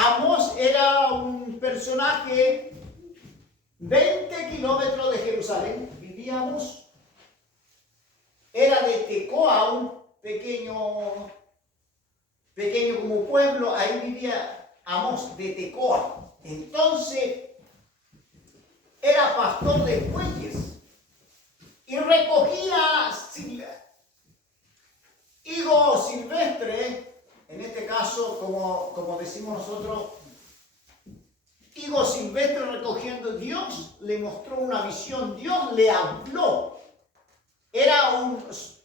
Amós era un personaje 20 kilómetros de Jerusalén, vivía Amós. Era de Tecoa, un pequeño como pueblo, ahí vivía Amós, de Tecoa. Entonces, era pastor de bueyes y recogía higo silvestre, en este caso, como decimos nosotros, higo silvestre recogiendo. Dios le mostró una visión, Dios le habló.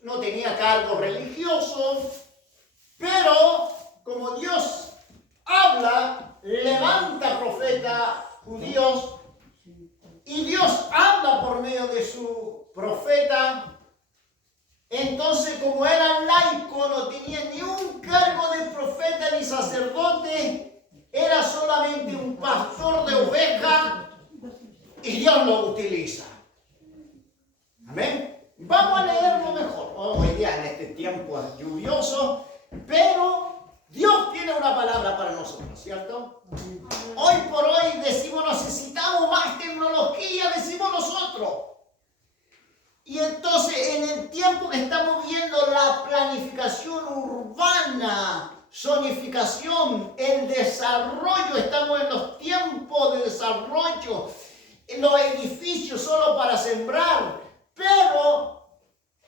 No tenía cargo religioso, pero como Dios habla, levanta profetas judíos y Dios habla por medio de su profeta. Entonces, como era laico, no tenía ni un cargo de profeta ni sacerdote, era solamente un pastor de ovejas y Dios lo utiliza. Amén. Vamos a leerlo mejor. Hoy día en este tiempo lluvioso, pero Dios tiene una palabra para nosotros, ¿cierto? Hoy por hoy decimos necesitamos más tecnología, decimos nosotros. Y entonces en el tiempo que estamos viendo la planificación urbana, zonificación, el desarrollo, estamos en los tiempos de desarrollo, en los edificios solo para sembrar, pero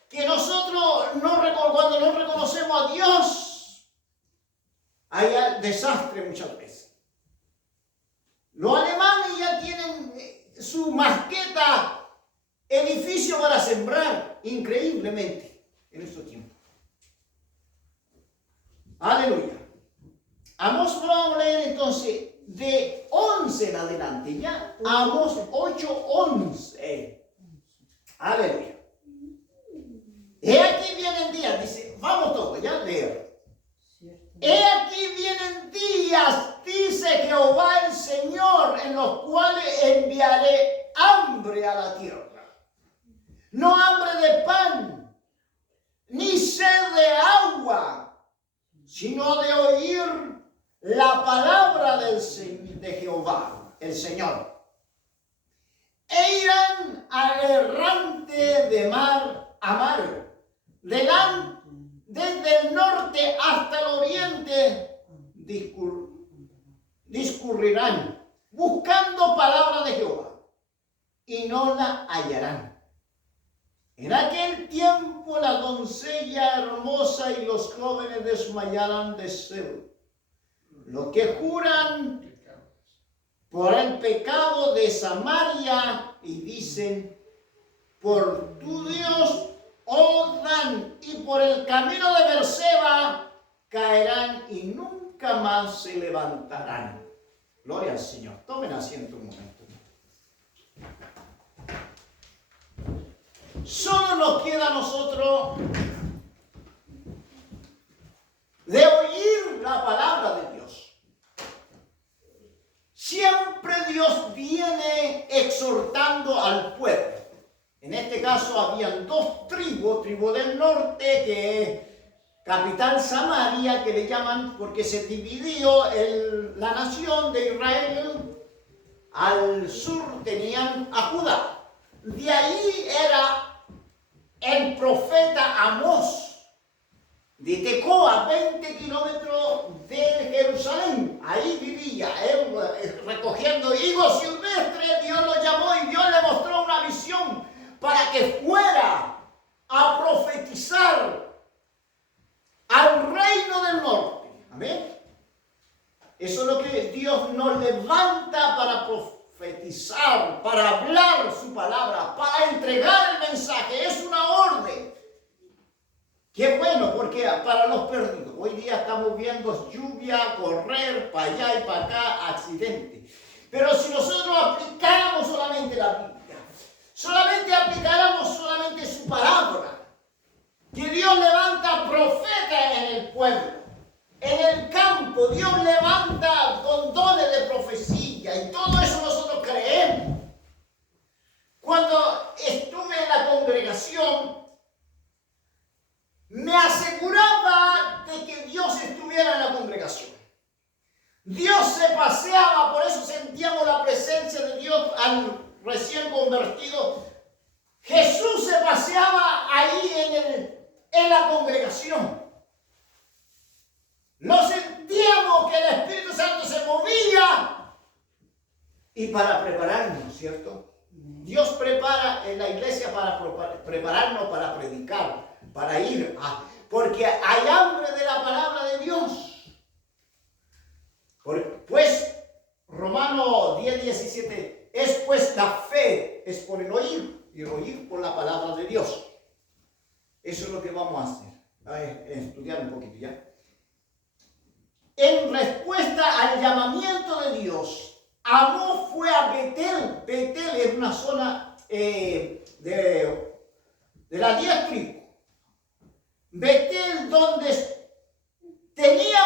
que nosotros cuando no reconocemos a Dios, hay desastre muchas veces. Los alemanes ya tienen su maqueta, edificio para sembrar, increíblemente, en estos tiempos. Aleluya. Amós, vamos a leer entonces de 11 en adelante, ya. Amós 8:11. Aleluya. He aquí vienen días, dice, vamos todos, ya leer. He aquí vienen días, dice Jehová el Señor, en los cuales enviaré hambre a la tierra. No hambre de pan, ni sed de agua, sino de oír la palabra de Jehová, el Señor. E irán al errante de mar a mar, desde el norte hasta el oriente, discurrirán, buscando palabra de Jehová, y no la hallarán. En aquel tiempo la doncella hermosa y los jóvenes desmayarán de sed. Los que juran por el pecado de Samaria y dicen, por tu Dios, oh Dan, y por el camino de Berseba caerán y nunca más se levantarán. Gloria al Señor. Tomen asiento un momento. Solo nos queda a nosotros de oír la palabra de Dios. Siempre Dios viene exhortando al pueblo. En este caso habían dos tribus, tribu del norte, que es capital Samaria, que le llaman porque se dividió la nación de Israel. Al sur tenían a Judá. De ahí era el profeta Amós, de Tecoa, 20 kilómetros de Jerusalén. Ahí vivía él, recogiendo higos silvestres. Dios lo llamó y Dios le mostró una visión para que fuera a profetizar al reino del norte. Amén. Eso es lo que Dios nos levanta para profetizar, para hablar su palabra, para entregar el mensaje. Es una orden. Qué bueno, porque para los perdidos. Hoy día estamos viendo lluvia, correr para allá y para acá, accidentes. Pero si nosotros aplicáramos solamente la Biblia, solamente aplicáramos solamente su palabra, que Dios levanta profetas en el pueblo, en el campo, Dios levanta con dones de profecía y todo eso nosotros creemos. Cuando estuve en la congregación, me aseguraba de que Dios estuviera en la congregación. Dios Dios se paseaba, por eso sentíamos la presencia de Dios al recién convertido. Jesús se paseaba ahí en la congregación. Lo sentíamos que el Espíritu Santo se movía. Y para prepararnos, ¿cierto? Dios prepara en la iglesia para prepararnos para predicar, para ir porque hay hambre de la palabra de Dios. Pues, Romanos 10:17, es pues la fe, es por el oír, y el oír por la palabra de Dios. Eso es lo que vamos a hacer. A estudiar un poquito ya. En respuesta al llamamiento de Dios, Amós fue a Betel. Betel es una zona de las 10 tribus. Betel, donde tenía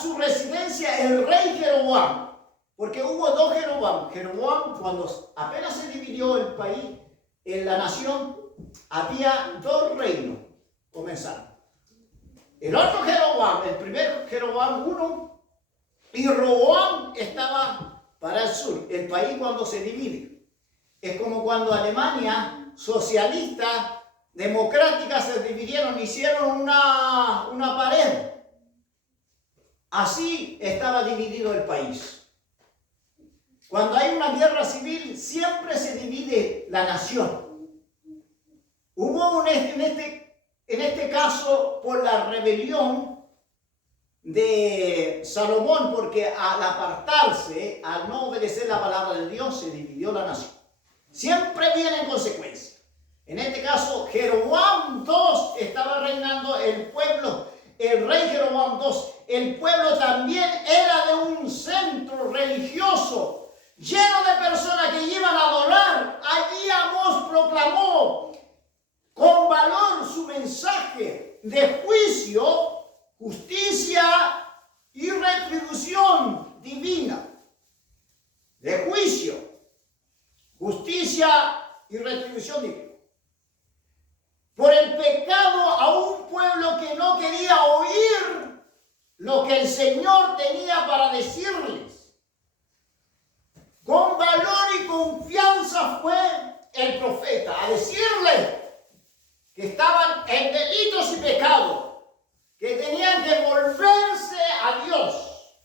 su residencia el rey Jeroboam, porque hubo dos Jeroboam. Jeroboam, cuando apenas se dividió el país, en la nación, había dos reinos, comenzaron. El otro Jeroboam, el primer Jeroboam 1, y Roboam estaba para el sur. El país cuando se divide, es como cuando Alemania, socialista, democrática, se dividieron, hicieron una pared. Así estaba dividido el país. Cuando hay una guerra civil, siempre se divide la nación. Hubo en este caso, por la rebelión de Salomón, porque al apartarse, al no obedecer la palabra de Dios, se dividió la nación. Siempre viene en consecuencia. En este caso, Jeroboam II estaba reinando el pueblo. El rey Jeroboam II, el pueblo también era de un centro religioso lleno de personas que iban a adorar. Allí Amós proclamó con valor su mensaje de juicio, justicia y retribución divina. De juicio, justicia y retribución divina. Por el pecado a un pueblo que no quería oír lo que el Señor tenía para decirles. Con valor y confianza fue el profeta a decirles que estaban en delitos y pecados, que tenían que volverse a Dios.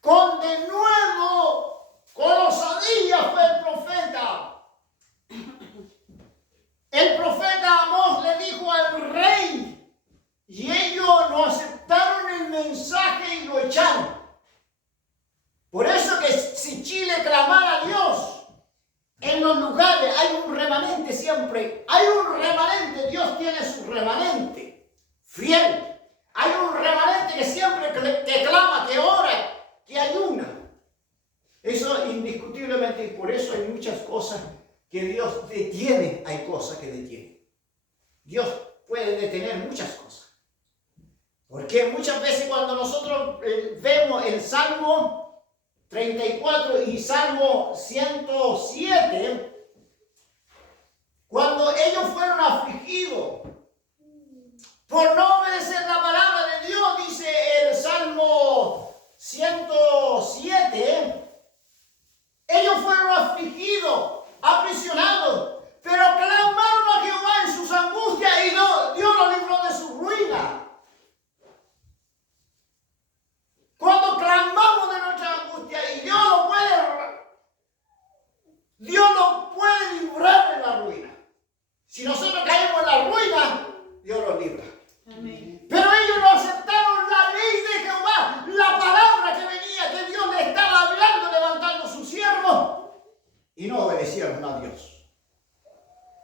Con denuedo, con osadía fue el profeta. El profeta Amós le dijo al rey, y ellos no aceptaron el mensaje y lo echaron. Por eso que si Chile clamara a Dios, en los lugares hay un remanente siempre. Hay un remanente, Dios tiene su remanente fiel. Hay un remanente que siempre que clama, que ora, que ayuna. Eso indiscutiblemente, y por eso hay muchas cosas que Dios detiene, hay cosas que detiene. Dios puede detener muchas cosas. Porque muchas veces cuando nosotros vemos el Salmo 34 y Salmo 107, cuando ellos fueron afligidos por no obedecer la palabra de Dios, dice el Salmo 107, ellos fueron afligidos, aprisionados, pero clamaron a Jehová en sus angustias y Dios los libró de su ruina. Cuando clamamos de nuestra angustia y Dios nos puede librar de la ruina. Si nosotros caemos en la ruina, Dios nos libra. Amén. Pero ellos no aceptaron la ley de Jehová, la palabra que venía, que Dios le estaba hablando, levantando su siervo, y no obedecieron a Dios.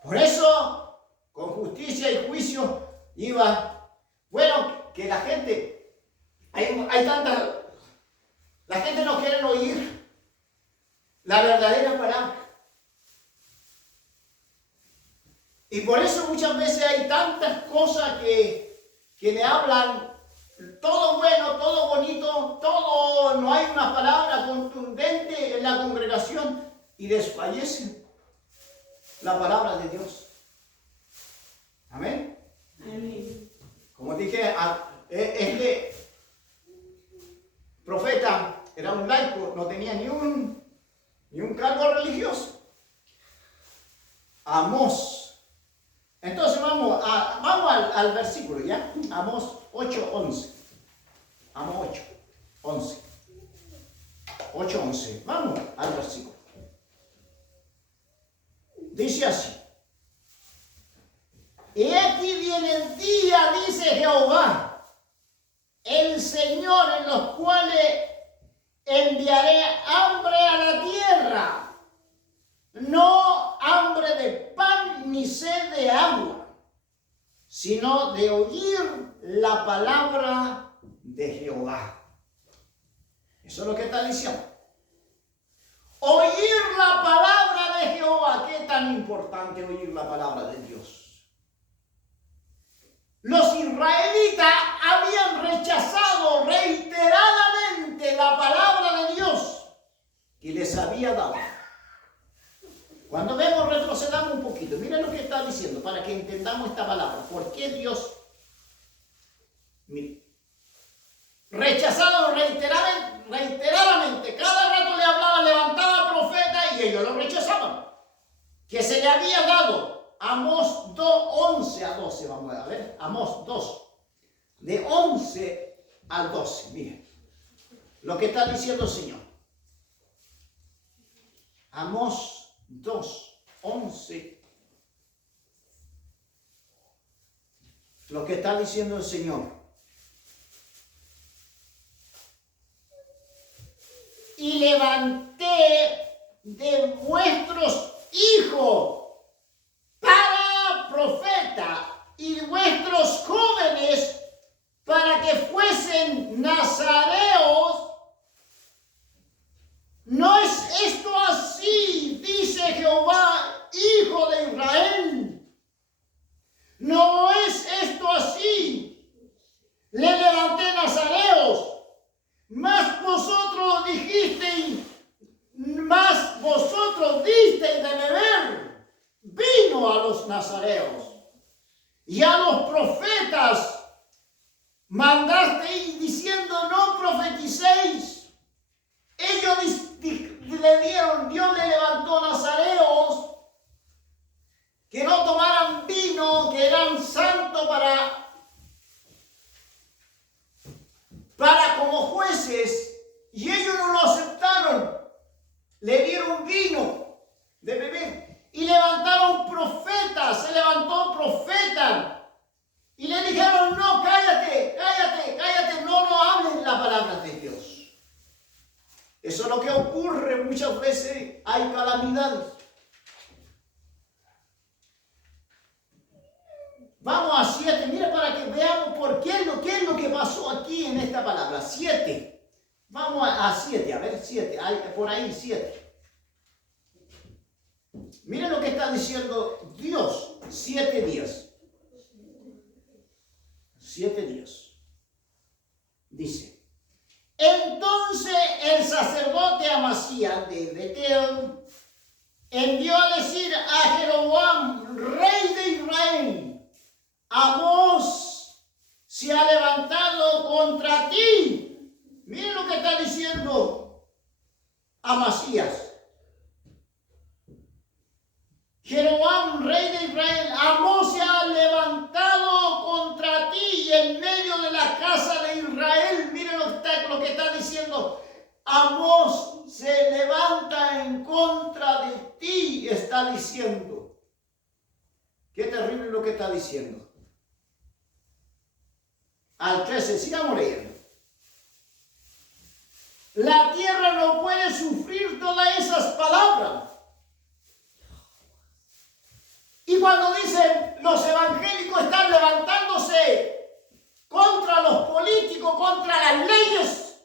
Por eso, con justicia y juicio, iba, bueno, que la gente, hay tantas, la gente no quiere oír la verdadera palabra. Y por eso muchas veces hay tantas cosas que le hablan, todo bueno, todo bonito, todo, no hay una palabra contundente en la congregación y desfallece la palabra de Dios. Amén. Amén. Como dije, profeta era un laico, no tenía ni un cargo religioso. Amós. Entonces vamos al versículo, ¿ya? Amós 8:11. Amós 8:11. 8:11. Vamos al versículo. Dice así. Y aquí viene el día, dice Jehová, el Señor, en los cuales enviaré hambre a la tierra, no hambre de pan ni sed de agua, sino de oír la palabra de Jehová. Eso es lo que está diciendo. Oír la palabra de Jehová. ¿Qué tan importante oír la palabra de Dios? Los israelitas habían rechazado reiteradamente la palabra de Dios que les había dado. Cuando vemos, retrocedamos un poquito. Miren lo que está diciendo para que entendamos esta palabra. ¿Por qué Dios? Miren, rechazado reiteradamente. Cada rato le hablaba, levantaba profeta y ellos lo rechazaban. Que se le había dado. Amós 2:11 a 12, vamos a ver. Amós 2, de 11 al 12. Miren lo que está diciendo el Señor. Amós 2:11. Lo que está diciendo el Señor. Y levanté de vuestros hijos para profeta y vuestros jóvenes para que fuesen nazareos. ¿No es esto así? Dice Jehová, Hijo de Israel. ¿No es esto así? Le levanté nazareos, mas vosotros disteis de beber vino a los nazareos, y a los profetas mandasteis diciendo no profeticéis. Ellos Dios le levantó nazareos que no tomaran vino, que eran santos para como jueces, y ellos no lo aceptaron. Le dieron vino de beber. Y levantaron profetas, se levantó profeta. Y le dijeron, no, cállate, no hablen la palabra de Dios. Eso es lo que ocurre muchas veces, hay calamidades. Vamos a 7, mira para que veamos qué es lo que pasó aquí en esta palabra. 7. Vamos a 7, a ver, 7, por ahí 7. Miren lo que está diciendo Dios. 7 días. 7 días. Dice. Entonces el sacerdote Amasías de Betel envió a decir a Jeroboam, rey de Israel, Amós se ha levantado contra ti. Miren lo que está diciendo Amasías. Jeroboam, rey de Israel, Amós se ha levantado contra ti y en medio de la casa de Israel. Miren lo que está diciendo. Amós se levanta en contra de ti, está diciendo. Qué terrible lo que está diciendo. Al 13, sigamos leyendo. La tierra no puede sufrir todas esas palabras. Y cuando dicen los evangélicos están levantándose contra los políticos, contra las leyes,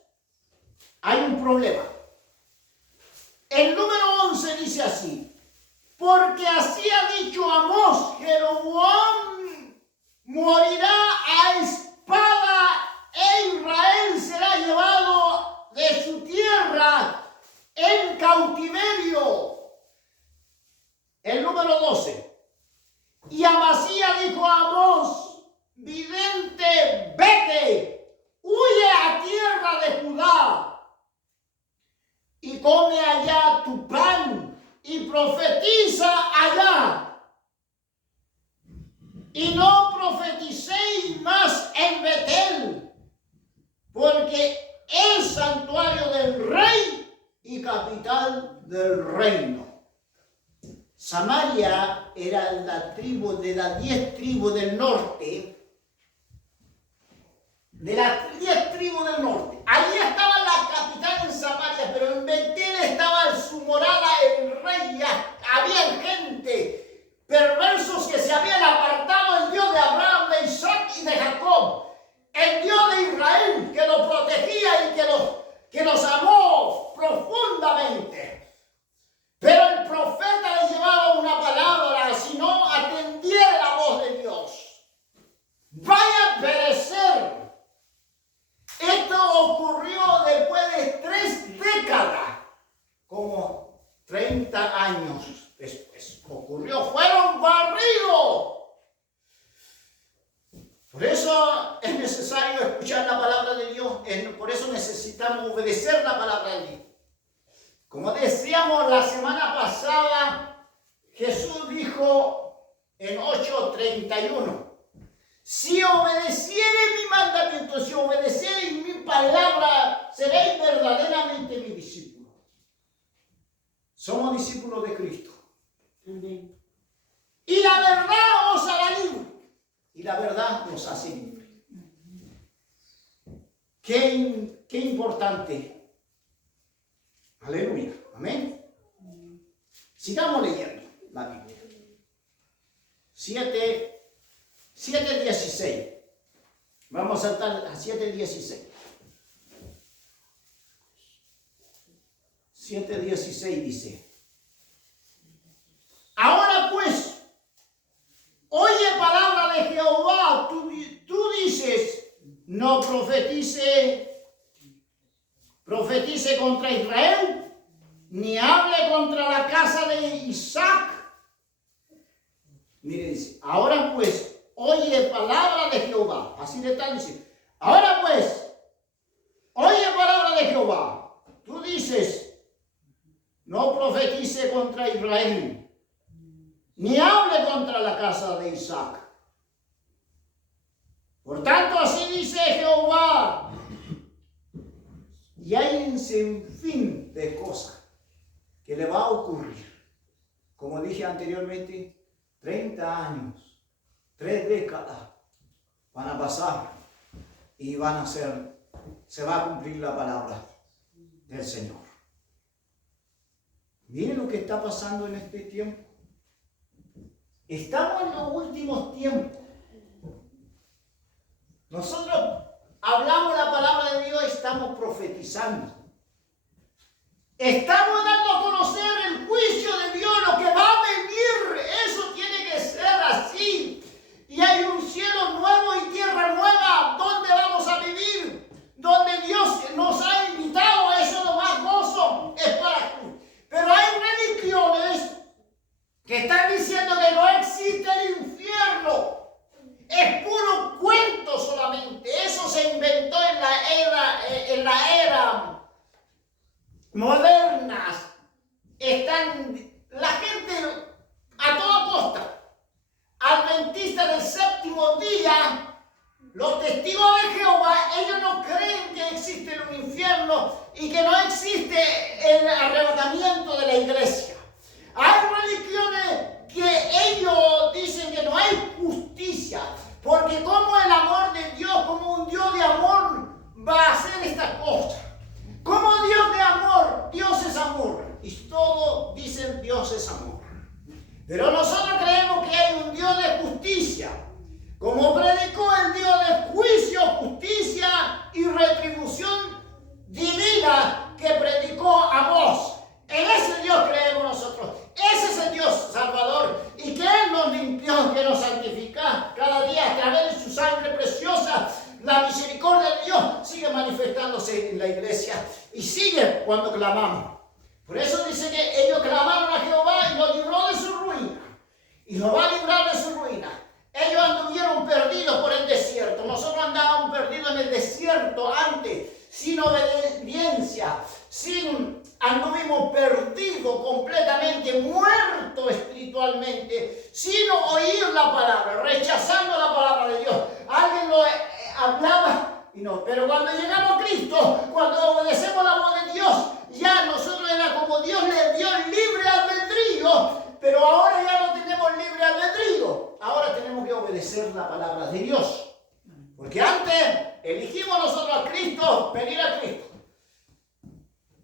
hay un problema. El número 11 dice así, porque así ha dicho Amós, Jeroboam morirá a espada e Israel será llevado de su tierra en cautiverio. El número 12. Y Amasías dijo a Amós, vidente, vete, huye a tierra de Judá. come allá tu pan y profetiza allá. Y no profeticéis más en Betel, porque es santuario del rey y capital del reino. Samaria era la tribu de las 10 tribus del norte. De las 10 tribus del norte. Allí estaba la capital en Samaria, pero en Betel estaba su morada el rey. Había gente, perversos que se habían apartado del Dios de Abraham, de Isaac y de Jacob. El Dios de Israel que los protegía y que los amó profundamente. Pero el profeta le llevaba una palabra, si no atendiera la voz de Dios, vaya a perecer. Esto ocurrió después de 3 décadas, como 30 años después. Ocurrió, fueron barridos. Por eso es necesario escuchar la palabra de Dios, por eso necesitamos obedecer la palabra de Dios. Como decíamos la semana pasada, Jesús dijo en 8:31, si obedeciere mi mandamiento, si obedeciere mi palabra, seréis verdaderamente mi discípulo. Somos discípulos de Cristo. Amén. Y la verdad os hará libre. Y la verdad nos hace libre. Qué importante. Aleluya. Amén. Sigamos leyendo la Biblia. 7:16. Vamos a saltar a 7:16. 7:16 dice: ahora pues, oye palabra de Jehová. Tú dices, no profetice contra Israel, ni hable contra la casa de Isaac. Mire, dice, ahora pues, oye palabra de Jehová. Así le está diciendo. Ahora pues, oye palabra de Jehová. Tú dices, no profetice contra Israel, ni hable contra la casa de Isaac. Por tanto, así dice Jehová. Y hay un sinfín de cosas que le va a ocurrir. Como dije anteriormente, 30 años, 3 décadas van a pasar y se va a cumplir la palabra del Señor. Miren lo que está pasando en este tiempo. Estamos en los últimos tiempos. Nosotros hablamos la palabra de Dios, estamos profetizando. Estamos dando a conocer el juicio de Dios, lo que va a venir. Eso tiene que ser así. Y hay un cielo nuevo y tierra nueva donde vamos a vivir, donde Dios nos ha invitado. Eso es lo más gozo, es para tú. Pero hay religiones que están diciendo que no existe el infierno. Es puro cuento solamente. Eso se inventó en la era moderna. La gente a toda costa, adventista del séptimo día, los testigos de Jehová, ellos no creen que existe un infierno y que no existe el arrebatamiento de la iglesia. Hay religiones que ellos dicen que no hay justicia, porque como el amor de Dios, como un Dios de amor va a hacer estas cosas. Como Dios de amor, Dios es amor. Y todos dicen Dios es amor. Pero nosotros creemos que hay un Dios de justicia. Como predicó el Dios de juicio, justicia y retribución divina que predicó Amós. En ese Dios creemos nosotros. Ese es el Dios salvador. Y que Él nos limpió, que nos santifica cada día a través de su sangre preciosa. La misericordia de Dios sigue manifestándose en la iglesia y sigue cuando clamamos. Por eso dice que ellos clamaron a Jehová y lo libró de su ruina. Y lo va a librar de su ruina. Ellos anduvieron perdidos por el desierto. Nosotros andábamos perdidos en el desierto antes, sin obediencia, anduvimos perdidos completamente, muertos espiritualmente, sin oír la palabra, rechazando la palabra de Dios. Alguien lo hablaba y no, pero cuando llegamos a Cristo, cuando obedecemos la voz de Dios, ya nosotros era como Dios le dio libre albedrío, pero ahora ya no tenemos libre albedrío. Ahora tenemos que obedecer la palabra de Dios. Porque antes elegimos nosotros a Cristo, venir a Cristo.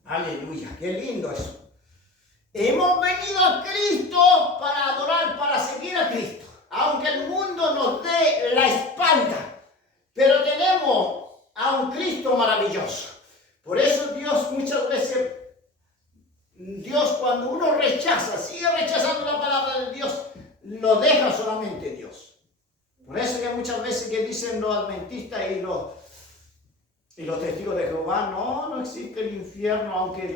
Aleluya, qué lindo eso. Hemos venido a Cristo para adorar, para seguir a Cristo. Aunque el mundo nos dé la espalda, pero tenemos a un Cristo maravilloso. Por eso Dios muchas veces, cuando uno rechaza, sigue rechazando la palabra de Dios, lo deja solamente Dios. Por eso que muchas veces que dicen los adventistas y los testigos de Jehová, no existe el infierno, aunque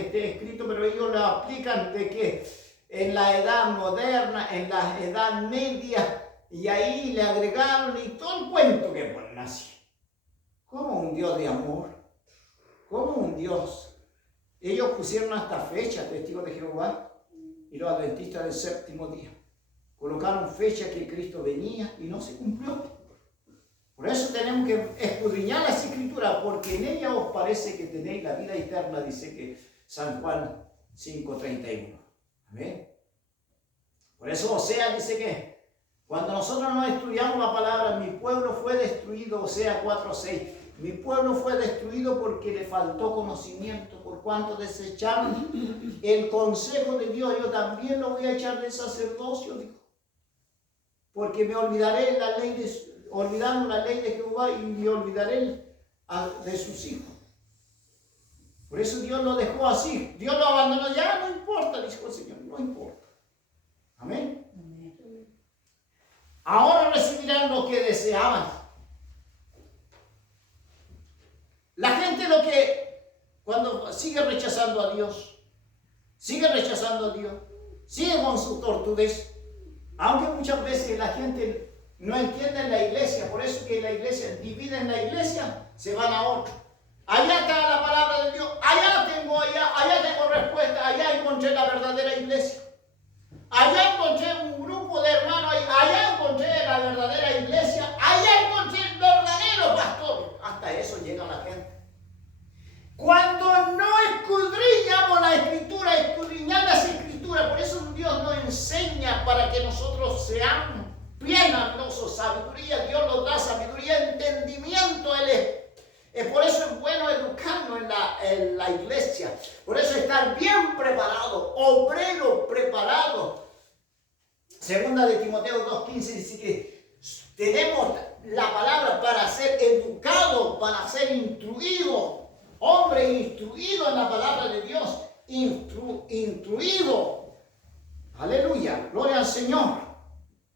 esté escrito, pero ellos lo aplican de que en la edad moderna, en la edad media, y ahí le agregaron y todo el cuento que ponen así. ¿Cómo un Dios de amor? ¿Cómo un Dios? Ellos pusieron hasta fecha, testigos de Jehová y los adventistas del séptimo día. Colocaron fecha que Cristo venía y no se cumplió. Por eso tenemos que escudriñar las Escrituras, porque en ellas os parece que tenéis la vida eterna, dice que San Juan 5:31. Amén. Por eso Oseas dice que cuando nosotros no estudiamos la palabra, mi pueblo fue destruido, Oseas 4:6. Mi pueblo fue destruido porque le faltó conocimiento, por cuanto desecharon el consejo de Dios. Yo también lo voy a echar del sacerdocio, dijo. Porque me olvidaré olvidaron la ley de Jehová y me olvidaré de sus hijos. Por eso Dios lo dejó así. Dios lo abandonó. Ya no importa, dijo el Señor, no importa. Amén. Ahora recibirán lo que deseaban. La gente cuando sigue rechazando a Dios, sigue con su tortudez, aunque muchas veces la gente no entiende la iglesia, por eso que la iglesia divide en la iglesia, se van a otro. Allá está la palabra de Dios, allá tengo respuesta, allá encontré la verdadera iglesia. Allá encontré un grupo de hermanos, allá encontré la verdadera iglesia, allá encontré el verdadero pastor. Hasta eso llega la gente. Cuando no escudriñamos la Escritura, escudriñar las Escrituras, por eso Dios nos enseña para que nosotros seamos piadosos, sabiduría. Dios nos da sabiduría, entendimiento. Por eso es bueno educarnos en la iglesia. Por eso estar bien preparado, obrero preparado. Segunda de Timoteo 2:15 dice que tenemos la palabra para ser educado, para ser instruido. Hombre instruido en la palabra de Dios. Instruido. Aleluya. Gloria al Señor.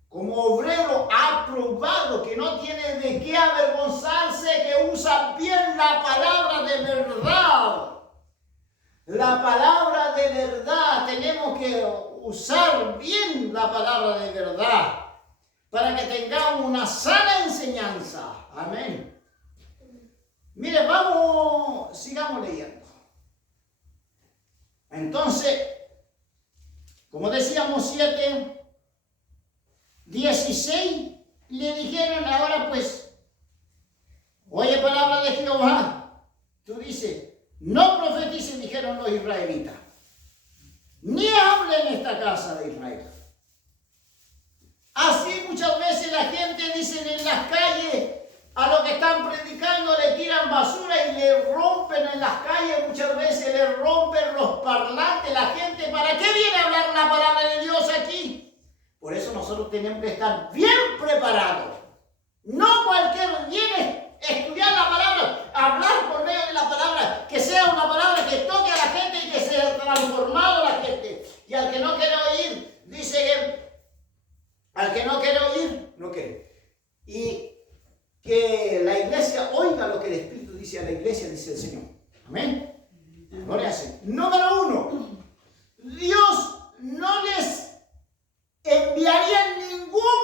Como obrero aprobado, que no tiene de qué avergonzarse, que usa bien la palabra de verdad. La palabra de verdad. Tenemos que usar bien la palabra de verdad para que tengamos una sana enseñanza. Amén. Mire, sigamos leyendo. Entonces, como decíamos 7:16, le dijeron ahora pues, oye palabra de Jehová. Tú dices, no profetices, dijeron los israelitas, ni hable en esta casa de Israel. Así muchas veces la gente dice en las calles, a los que están predicando le tiran basura y le rompen en las calles, muchas veces le rompen los parlantes. La gente, ¿para qué viene a hablar la palabra de Dios aquí? Por eso nosotros tenemos que estar bien preparados. No cualquier viene a estudiar la palabra, hablar por medio de la palabra, que sea una palabra que toque a la gente y que sea transformado a la gente. Y al que no quiere oír, dice que al que no quiere oír, no quiere. Y que la iglesia oiga lo que el Espíritu dice a la iglesia, dice el Señor. Amén. Gloria al Señor. Número 1. Dios no les enviaría ningún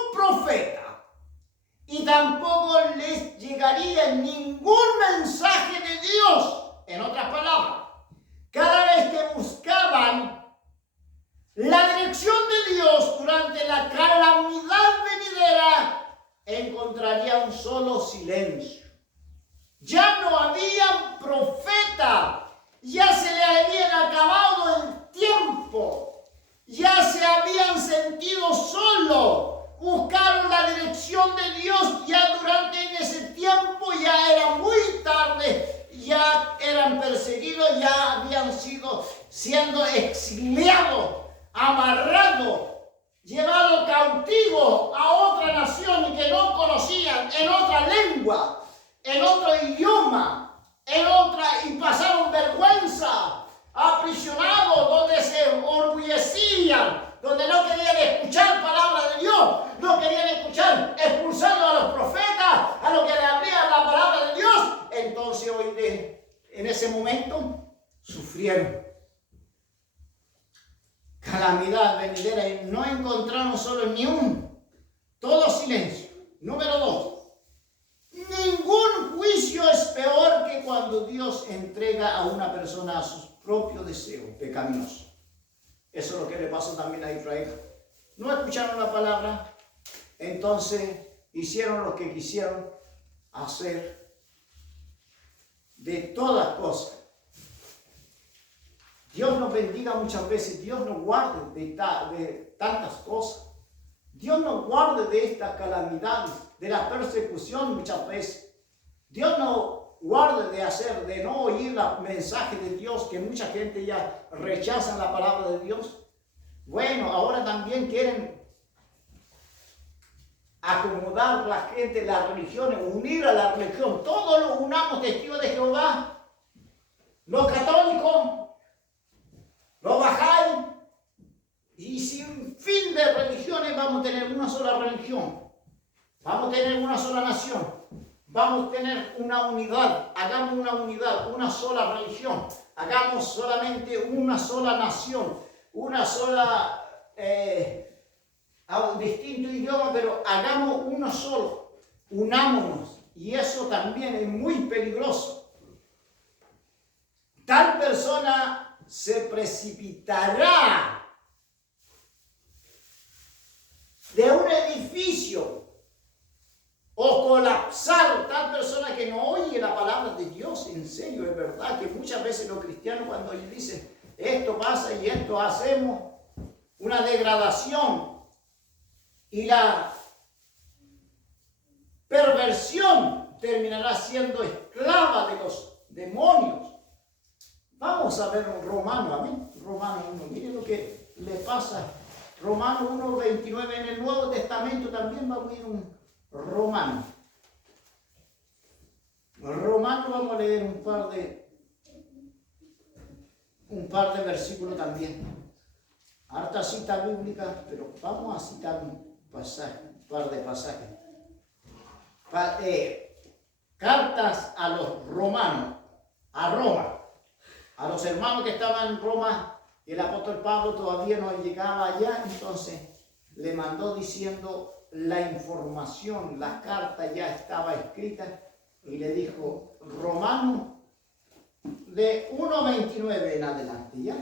eran perseguidos, ya habían siendo exiliados, amarrados, llevados cautivos a otra nación que no conocían, en otra lengua, en otro idioma, y pasaron vergüenza, aprisionados, donde se orgullecían, donde no querían escuchar palabra de Dios, no querían escuchar, expulsando a los profetas, a los que le abrían la palabra de Dios. Entonces en ese momento sufrieron calamidad venidera y no encontraron solo ni uno, todo silencio. Número 2, ningún juicio es peor que cuando Dios entrega a una persona a sus propios deseos pecaminosos. Eso es lo que le pasó también a Israel. No escucharon la palabra, entonces hicieron lo que quisieron hacer de todas cosas. Dios nos bendiga muchas veces, Dios nos guarde de tantas cosas. Dios nos guarde de estas calamidades, de la persecución muchas veces. Dios nos guarde de no oír el mensaje de Dios, que mucha gente ya rechaza la palabra de Dios. Bueno, ahora también quieren acomodar la gente, las religiones, unir a la religión. Todos los unamos testigos de Jehová, los católicos, los bajáis, y sin fin de religiones vamos a tener una sola religión, vamos a tener una sola nación. Vamos a tener una unidad, hagamos una unidad, una sola religión, hagamos solamente una sola nación, una sola, a un distinto idioma, pero hagamos uno solo, unámonos, y eso también es muy peligroso. Tal persona se precipitará de un edificio o colapsar, tal persona que no oye la palabra de Dios. En serio, es verdad que muchas veces los cristianos, cuando ellos dicen esto pasa y esto hacemos, una degradación y la perversión terminará siendo esclava de los demonios. Vamos a ver un Romano, amén. Romano 1, miren lo que le pasa. Romano 1:29, en el Nuevo Testamento también va a venir un Romano. Vamos a leer un par de versículos también. Harta cita bíblica, pero vamos a citar un par de pasajes. Cartas a los romanos, a Roma, a los hermanos que estaban en Roma. El apóstol Pablo todavía no llegaba allá, entonces le mandó diciendo la información, la carta ya estaba escrita, y le dijo, Romano, de 1:29 en adelante, ¿ya?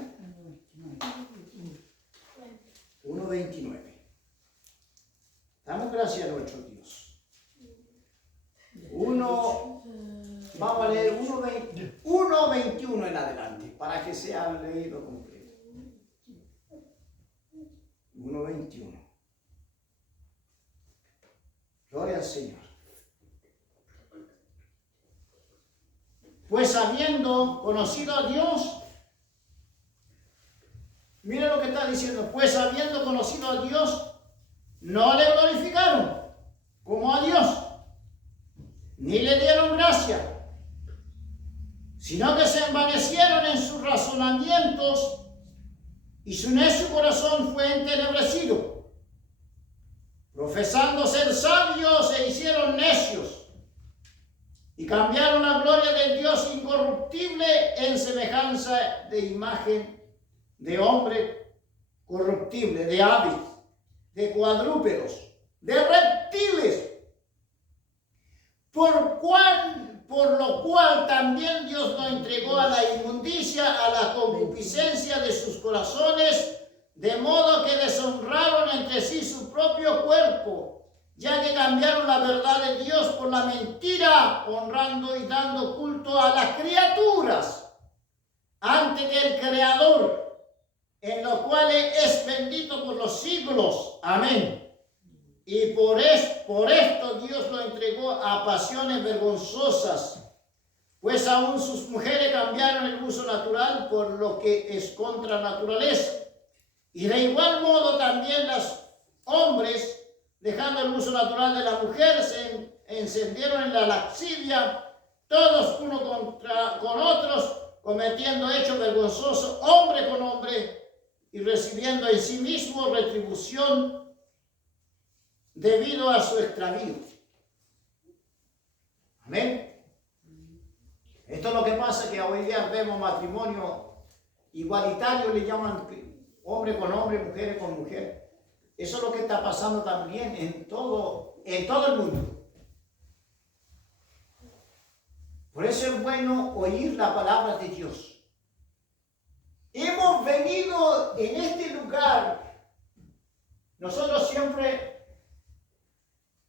1:29. Damos gracias a nuestro Dios. Vamos a leer 1:21 en adelante, para que sea leído completo. 1:21. Gloria al Señor. Pues habiendo conocido a Dios, mira lo que está diciendo, pues habiendo conocido a Dios, no le glorificaron como a Dios, ni le dieron gracia, sino que se envanecieron en sus razonamientos y su necio corazón fue entenebrecido. Profesando ser sabios, se hicieron necios y cambiaron la gloria del Dios incorruptible en semejanza de imagen de hombre corruptible, de aves, de cuadrúpedos, de reptiles, por lo cual también Dios nos entregó a la inmundicia, a la concupiscencia de sus corazones, de modo que deshonraron entre sí su propio cuerpo, ya que cambiaron la verdad de Dios por la mentira, honrando y dando culto a las criaturas antes que el Creador, en los cuales es bendito por los siglos. Amén. Y por esto Dios lo entregó a pasiones vergonzosas, Pues aún sus mujeres cambiaron el uso natural por lo que es contra naturaleza. Y de igual modo también los hombres, dejando el uso natural de la mujer, se encendieron en la lascivia, todos uno con otros, cometiendo hechos vergonzosos, hombre con hombre, y recibiendo en sí mismo retribución debido a su extravío. Amén. Esto es lo que pasa, que hoy día vemos matrimonio igualitario, le llaman hombre con hombre, mujeres con mujer. Eso es lo que está pasando también en todo el mundo. Por eso es bueno oír la palabra de Dios. Hemos venido en este lugar, nosotros siempre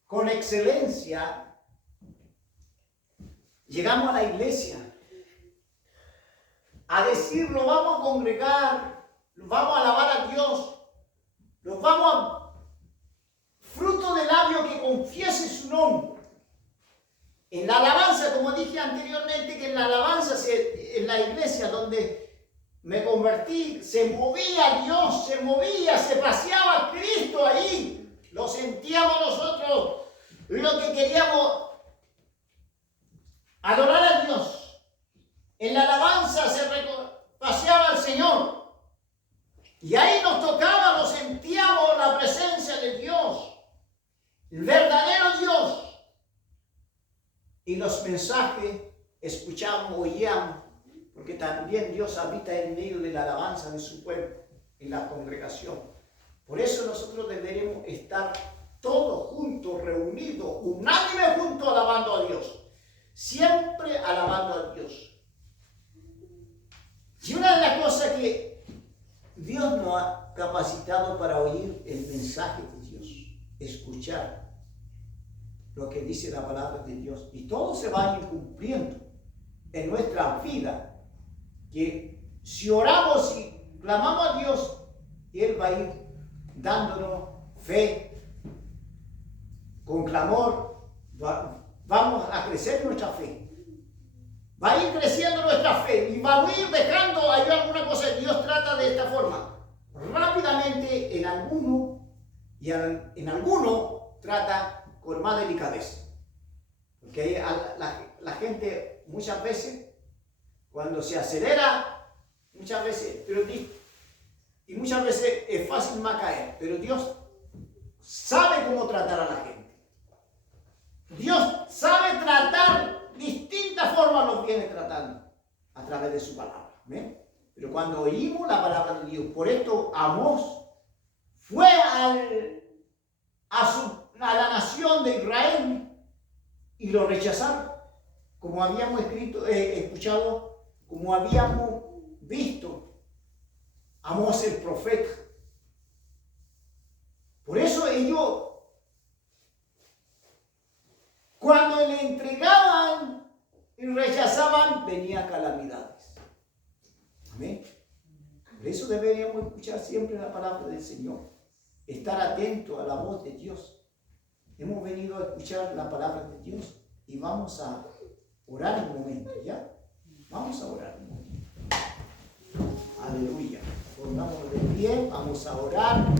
con excelencia, llegamos a la iglesia a decir, lo vamos a congregar, lo vamos a alabar a Dios, lo vamos a, fruto del labio que confiese su nombre. En la alabanza, como dije anteriormente, que en la alabanza, en la iglesia donde me convertí, se movía Dios, se movía, se paseaba Cristo ahí. Lo sentíamos nosotros, lo que queríamos, adorar a Dios. En la alabanza se paseaba el Señor. Y ahí nos tocaba, lo sentíamos, la presencia de Dios, el verdadero Dios. Y los mensajes escuchamos, oíamos, porque también Dios habita en medio de la alabanza de su pueblo, en la congregación. Por eso nosotros deberemos estar todos juntos, reunidos, unánimes juntos, alabando a Dios. Siempre alabando a Dios. Y una de las cosas que Dios nos ha capacitado para oír el mensaje de Dios, escuchar lo que dice la palabra de Dios, y todo se va a ir cumpliendo en nuestra vida, que si oramos y clamamos a Dios, Él va a ir dándonos fe, con clamor, vamos a crecer nuestra fe, va a ir creciendo nuestra fe, y vamos a ir dejando ahí alguna cosa. Dios trata de esta forma, rápidamente en alguno, y en alguno trata con más delicadeza, porque la gente muchas veces, cuando se acelera, muchas veces, y muchas veces es fácil más caer, pero Dios sabe cómo tratar a la gente. Dios sabe tratar distintas formas, los viene tratando a través de su palabra. ¿Ven? Pero cuando oímos la palabra de Dios, por esto Amós fue a la nación de Israel y lo rechazaron, como habíamos escuchado, como habíamos visto. Amós el profeta. Por eso ellos, cuando le entregaban y rechazaban, venían calamidades. Amén. Por eso deberíamos escuchar siempre la palabra del Señor, estar atento a la voz de Dios. Hemos venido a escuchar la palabra de Dios y vamos a orar un momento, ¿ya? Vamos a orar un momento. Aleluya. Pongámonos de pie, vamos a orar.